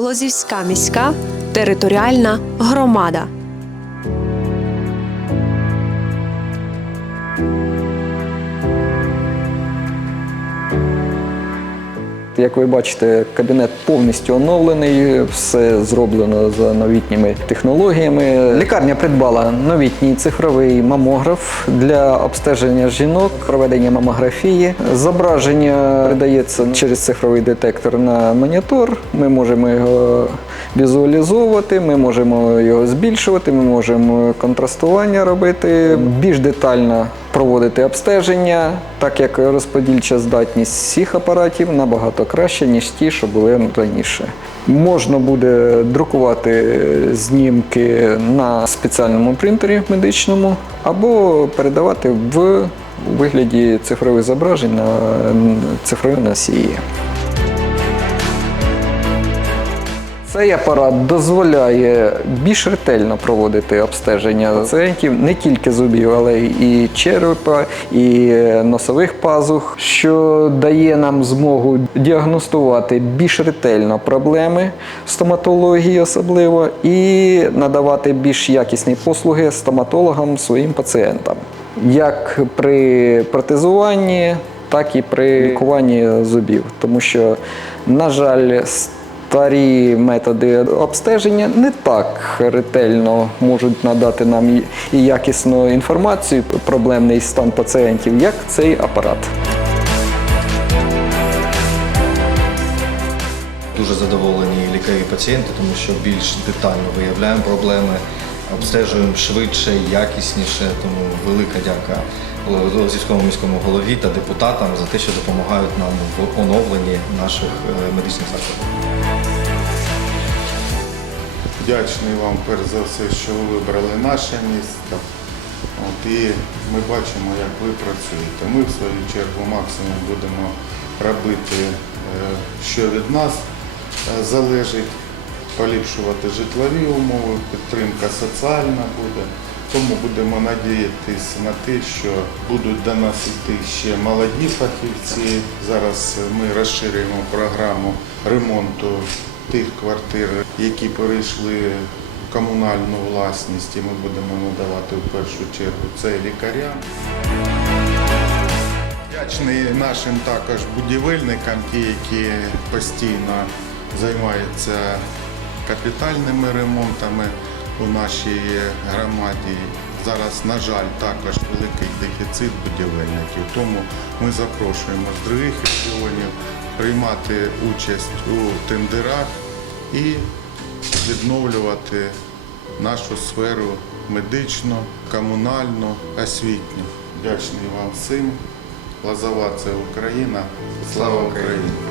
Лозівська міська територіальна громада. Як ви бачите, кабінет повністю оновлений, все зроблено за новітніми технологіями. Лікарня придбала новітній цифровий мамограф для обстеження жінок, проведення мамографії. Зображення передається через цифровий детектор на монітор. Ми можемо його візуалізовувати, ми можемо його збільшувати, ми можемо контрастування робити, більш детально проводити обстеження, так як розподільча здатність всіх апаратів набагато краще, ніж ті, що були раніше. Можна буде друкувати знімки на спеціальному принтері медичному або передавати в вигляді цифрових зображень на цифрові носії. Цей апарат дозволяє більш ретельно проводити обстеження пацієнтів не тільки зубів, але і черепа, і носових пазух, що дає нам змогу діагностувати більш ретельно проблеми стоматології, особливо, і надавати більш якісні послуги стоматологам своїм пацієнтам, як при протезуванні, так і при лікуванні зубів, тому що, на жаль, Старі методи обстеження не так ретельно можуть надати нам і- якісну інформацію про проблемний стан пацієнтів, як цей апарат. Дуже задоволені лікарі пацієнти, тому що більш детально виявляємо проблеми, обстежуємо швидше, якісніше. Тому велика дяка Лозівському міському голові та депутатам за те, що допомагають нам в оновленні наших е, медичних закладів. Вдячний вам перш за все, що ви вибрали наше місто. От, і ми бачимо, як ви працюєте. Ми, в свою чергу, максимум будемо робити, е, що від нас е, залежить, поліпшувати житлові умови, підтримка соціальна буде. Тому будемо надіятися на те, що будуть до нас йти ще молоді фахівці. Зараз ми розширюємо програму ремонту тих квартир, які перейшли в комунальну власність, і ми будемо надавати в першу чергу це лікарям. Вдячний нашим також будівельникам, ті, які постійно займаються капітальними ремонтами у нашій громаді. Зараз, на жаль, також великий дефіцит будівельників, тому ми запрошуємо з других регіонів приймати участь у тендерах і відновлювати нашу сферу медичну, комунальну, освітню. Вдячний вам всім. Лозова це Україна. Слава Україні!